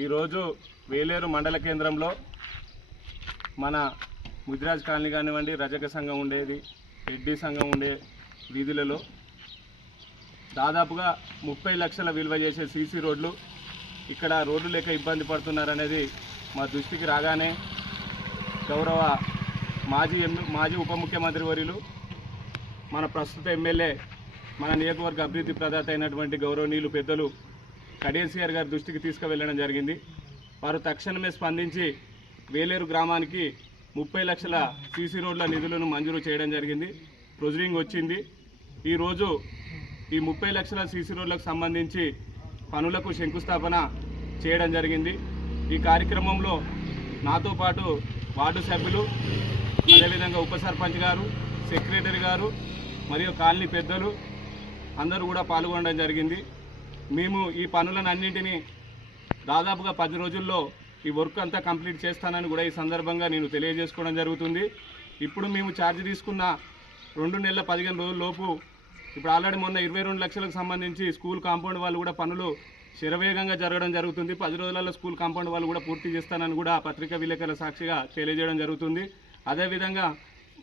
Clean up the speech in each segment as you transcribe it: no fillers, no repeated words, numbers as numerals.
ఈరోజు వేలేరు మండల కేంద్రంలో మన ముదిరాజ్ కాలనీ కానివ్వండి, రజక సంఘం ఉండేది, రెడ్డి సంఘం ఉండే వీధులలో దాదాపుగా 30 లక్షల విలువ చేసే సీసీ రోడ్లు ఇక్కడ రోడ్లు లేక ఇబ్బంది పడుతున్నారనేది మా దృష్టికి రాగానే గౌరవ మాజీ ఉప ముఖ్యమంత్రి వర్యులు, మన ప్రస్తుత ఎమ్మెల్యే, మన నియోజకవర్గ అభివృద్ధి ప్రదాత అయినటువంటి గౌరవనీయులు పెద్దలు కేసీఆర్ గారి దృష్టికి తీసుకువెళ్ళడం జరిగింది. వారు తక్షణమే స్పందించి వేలేరు గ్రామానికి 30 లక్షల సీసీ రోడ్ల నిధులను మంజూరు చేయడం జరిగింది. ప్రొసీడింగ్ వచ్చింది. ఈరోజు ఈ 30 లక్షల సీసీ రోడ్లకు సంబంధించి పనులకు శంకుస్థాపన చేయడం జరిగింది. ఈ కార్యక్రమంలో నాతో పాటు వార్డు సభ్యులు, అదేవిధంగా ఉప సర్పంచ్ గారు, సెక్రటరీ గారు మరియు కాలనీ పెద్దలు అందరూ కూడా పాల్గొనడం జరిగింది. మేము ఈ పనులను అన్నింటినీ దాదాపుగా 10 రోజుల్లో ఈ వర్క్ అంతా కంప్లీట్ చేస్తానని కూడా ఈ సందర్భంగా నేను తెలియజేసుకోవడం జరుగుతుంది. ఇప్పుడు మేము ఛార్జ్ తీసుకున్న 2 నెలల 15 రోజుల లోపు ఇప్పుడు ఆల్రెడీ మొన్న 22 లక్షలకు సంబంధించి స్కూల్ కాంపౌండ్ వాళ్ళు కూడా పనులు శరవేగంగా జరగడం జరుగుతుంది. 10 రోజులలో స్కూల్ కాంపౌండ్ వాళ్ళు కూడా పూర్తి చేస్తానని కూడా పత్రికా విలేకరుల సాక్షిగా తెలియజేయడం జరుగుతుంది. అదేవిధంగా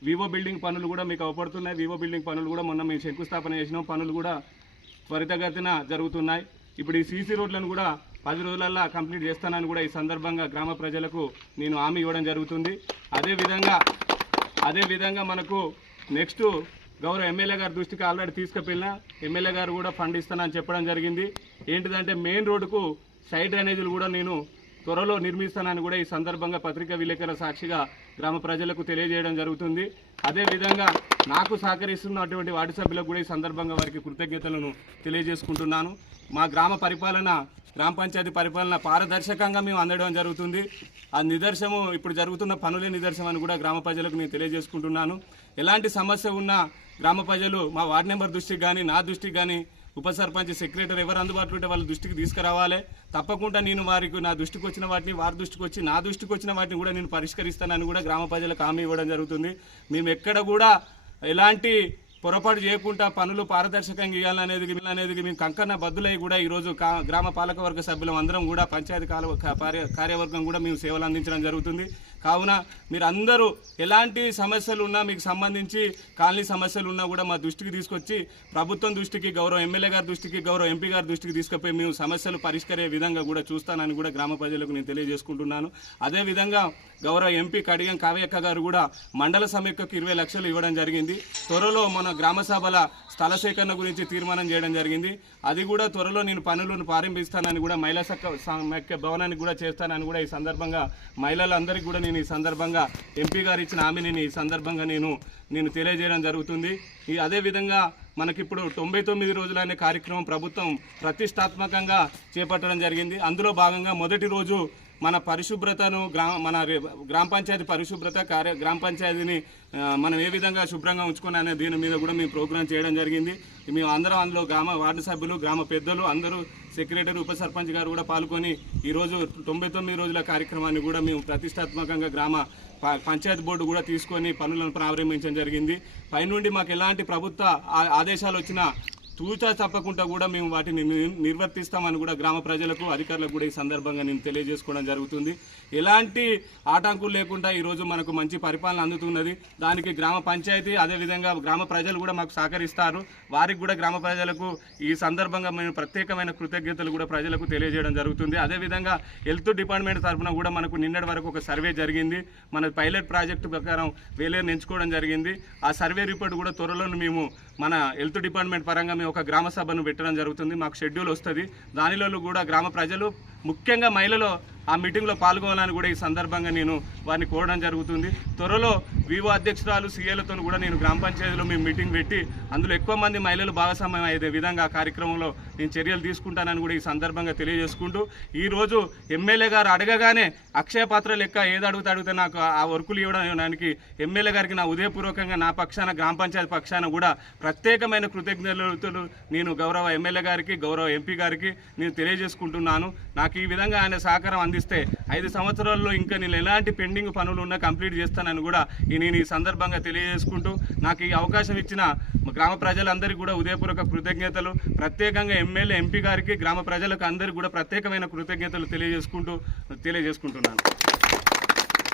వివో బిల్డింగ్ పనులు కూడా మీకు అవపడుతున్నాయి. వివో బిల్డింగ్ పనులు కూడా మొన్న మేము శంకుస్థాపన చేసినాం. పనులు కూడా త్వరితగతిన జరుగుతున్నాయి. ఇప్పుడు ఈ సీసీ రోడ్లను కూడా 10 రోజులల్లో కంప్లీట్ చేస్తానని కూడా ఈ సందర్భంగా గ్రామ ప్రజలకు నేను హామీ ఇవ్వడం జరుగుతుంది. అదేవిధంగా మనకు నెక్స్ట్ గౌరవ ఎమ్మెల్యే గారి దృష్టికి ఆల్రెడీ తీసుకువెళ్ళినా ఎమ్మెల్యే గారు కూడా ఫండ్ ఇస్తానని చెప్పడం జరిగింది. ఏంటిదంటే మెయిన్ రోడ్డుకు సైడ్ డ్రైనేజీలు కూడా నేను త్వరలో నిర్మిస్తానని కూడా ఈ సందర్భంగా పత్రికా విలేకరుల సాక్షిగా గ్రామ ప్రజలకు తెలియజేయడం జరుగుతుంది. అదేవిధంగా నాకు సహకరిస్తున్నటువంటి వార్డు సభ్యులకు కూడా ఈ సందర్భంగా వారికి కృతజ్ఞతలను తెలియజేసుకుంటున్నాను. మా గ్రామ పంచాయతీ పరిపాలన పారదర్శకంగా మేము అందడం జరుగుతుంది. ఆ నిదర్శనము ఇప్పుడు జరుగుతున్న పనులే నిదర్శనం అని కూడా గ్రామ ప్రజలకు నేను తెలియజేసుకుంటున్నాను. ఎలాంటి సమస్య ఉన్నా గ్రామ ప్రజలు మా వార్డు నెంబర్ దృష్టికి కానీ, నా దృష్టికి కానీ, ఉప సర్పంచ్, సెక్రటరీ ఎవరు అందుబాటులో ఉంటే వాళ్ళ దృష్టికి తీసుకురావాలి. తప్పకుండా నేను వారికి నా దృష్టికి వచ్చిన వాటిని, వారి దృష్టికి వచ్చి నా దృష్టికి వచ్చిన వాటిని కూడా నేను పరిష్కరిస్తానని కూడా గ్రామ ప్రజలకు హామీ ఇవ్వడం జరుగుతుంది. మేము ఎక్కడ కూడా ఎలాంటి పొరపాటు చేయకుండా పనులు పారదర్శకంగా ఇవ్వాలనేది మేము కంకణ బద్దులై కూడా ఈరోజు గ్రామ పాలకవర్గ సభ్యులం అందరం కూడా పంచాయతీ కార్యవర్గం కూడా మేము సేవలు అందించడం జరుగుతుంది. కావున మీరు అందరూ ఎలాంటి సమస్యలు ఉన్నా, మీకు సంబంధించి కాలనీ సమస్యలు ఉన్నా కూడా మా దృష్టికి తీసుకొచ్చి ప్రభుత్వం దృష్టికి, గౌరవ ఎమ్మెల్యే గారి దృష్టికి, గౌరవ ఎంపీ గారి దృష్టికి తీసుకుపోయి మేము సమస్యలు పరిష్కరే విధంగా కూడా చూస్తానని కూడా గ్రామ ప్రజలకు నేను తెలియజేసుకుంటున్నాను. అదేవిధంగా గౌరవ ఎంపీ కడియం కావ్యక్క గారు కూడా మండల సమైక్యకు 20 లక్షలు ఇవ్వడం జరిగింది. త్వరలో మన గ్రామ సభల స్థల సేకరణ గురించి తీర్మానం చేయడం జరిగింది. అది కూడా త్వరలో నేను పనులను ప్రారంభిస్తానని కూడా మహిళా సమైక్య భవనానికి కూడా చేస్తానని కూడా ఈ సందర్భంగా మహిళలందరికీ కూడా నేను ఈ సందర్భంగా ఎంపీ గారు ఇచ్చిన హామీని ఈ సందర్భంగా నేను తెలియజేయడం జరుగుతుంది. అదేవిధంగా మనకిప్పుడు 99 రోజులు అనే కార్యక్రమం ప్రభుత్వం ప్రతిష్టాత్మకంగా చేపట్టడం జరిగింది. అందులో భాగంగా మొదటి రోజు మన పరిశుభ్రతను మన గ్రామ పంచాయతీ పరిశుభ్రత గ్రామ పంచాయతీని మనం ఏ విధంగా శుభ్రంగా ఉంచుకుని అనే దీని మీద కూడా మేము ప్రోగ్రాం చేయడం జరిగింది. మేము అందరం అందులో గ్రామ వార్డు సభ్యులు, గ్రామ పెద్దలు అందరూ, సెక్రటరీ, ఉప సర్పంచ్ గారు కూడా పాల్గొని ఈరోజు 99 రోజుల కార్యక్రమాన్ని కూడా మేము ప్రతిష్టాత్మకంగా గ్రామ పంచాయతీ బోర్డు కూడా తీసుకొని పనులను ప్రారంభించడం జరిగింది. పైనుండి మాకు ఎలాంటి ప్రభుత్వ ఆదేశాలు వచ్చినా తూచా తప్పకుండా కూడా మేము వాటిని నిర్వర్తిస్తామని కూడా గ్రామ ప్రజలకు, అధికారులకు కూడా ఈ సందర్భంగా నేను తెలియజేసుకోవడం జరుగుతుంది. ఎలాంటి ఆటంకులు లేకుండా ఈరోజు మనకు మంచి పరిపాలన అందుతున్నది. దానికి గ్రామ పంచాయతీ, అదేవిధంగా గ్రామ ప్రజలు కూడా మాకు సహకరిస్తారు. వారికి కూడా గ్రామ ప్రజలకు ఈ సందర్భంగా మేము ప్రత్యేకమైన కృతజ్ఞతలు కూడా ప్రజలకు తెలియజేయడం జరుగుతుంది. అదేవిధంగా హెల్త్ డిపార్ట్మెంట్ తరఫున కూడా మనకు నిన్నటి వరకు ఒక సర్వే జరిగింది. మన పైలట్ ప్రాజెక్టు ప్రకారం వేలేరుని ఎంచుకోవడం జరిగింది. ఆ సర్వే రిపోర్ట్ కూడా త్వరలో మేము మన హెల్త్ డిపార్ట్మెంట్ పరంగా మేము ఒక గ్రామ సభను పెట్టడం జరుగుతుంది. మాకు షెడ్యూల్ వస్తుంది. దానిలో కూడా గ్రామ ప్రజలు, ముఖ్యంగా మహిళలు ఆ మీటింగ్లో పాల్గొనాలని కూడా ఈ సందర్భంగా నేను వారిని కోరడం జరుగుతుంది. త్వరలో వివో అధ్యక్షురాలు, సీఏలతో కూడా నేను గ్రామ పంచాయతీలో మేము మీటింగ్ పెట్టి అందులో ఎక్కువ మంది మహిళలు భాగస్వామ్యం అయ్యే విధంగా ఆ కార్యక్రమంలో నేను చర్యలు తీసుకుంటానని కూడా ఈ సందర్భంగా తెలియజేసుకుంటూ, ఈరోజు ఎమ్మెల్యే గారు అడగగానే అక్షయ పాత్ర లెక్క ఏది అడిగితే నాకు ఆ వర్కులు ఇవ్వడానికి ఎమ్మెల్యే గారికి నా ఉదయపూర్వకంగా నా పక్షాన, గ్రామ పంచాయతీ పక్షాన కూడా ప్రత్యేకమైన కృతజ్ఞతలు నేను గౌరవ ఎమ్మెల్యే గారికి, గౌరవ ఎంపీ గారికి నేను తెలియజేసుకుంటున్నాను. నాకు ఈ విధంగా ఆయన సహకారం అందిస్తే 5 సంవత్సరాల్లో ఇంకా నేను ఎలాంటి పెండింగ్ పనులు ఉన్నా కంప్లీట్ చేస్తానని కూడా నేను ఈ సందర్భంగా తెలియజేసుకుంటూ నాకు ఈ అవకాశం ఇచ్చిన గ్రామ ప్రజలందరికీ కూడా ఉదయపూర్వక కృతజ్ఞతలు, ప్రత్యేకంగా ఎమ్మెల్యే ఎంపీ గారికి గ్రామ ప్రజలకు అందరికీ కూడా ప్రత్యేకమైన కృతజ్ఞతలు తెలియజేసుకుంటున్నాను.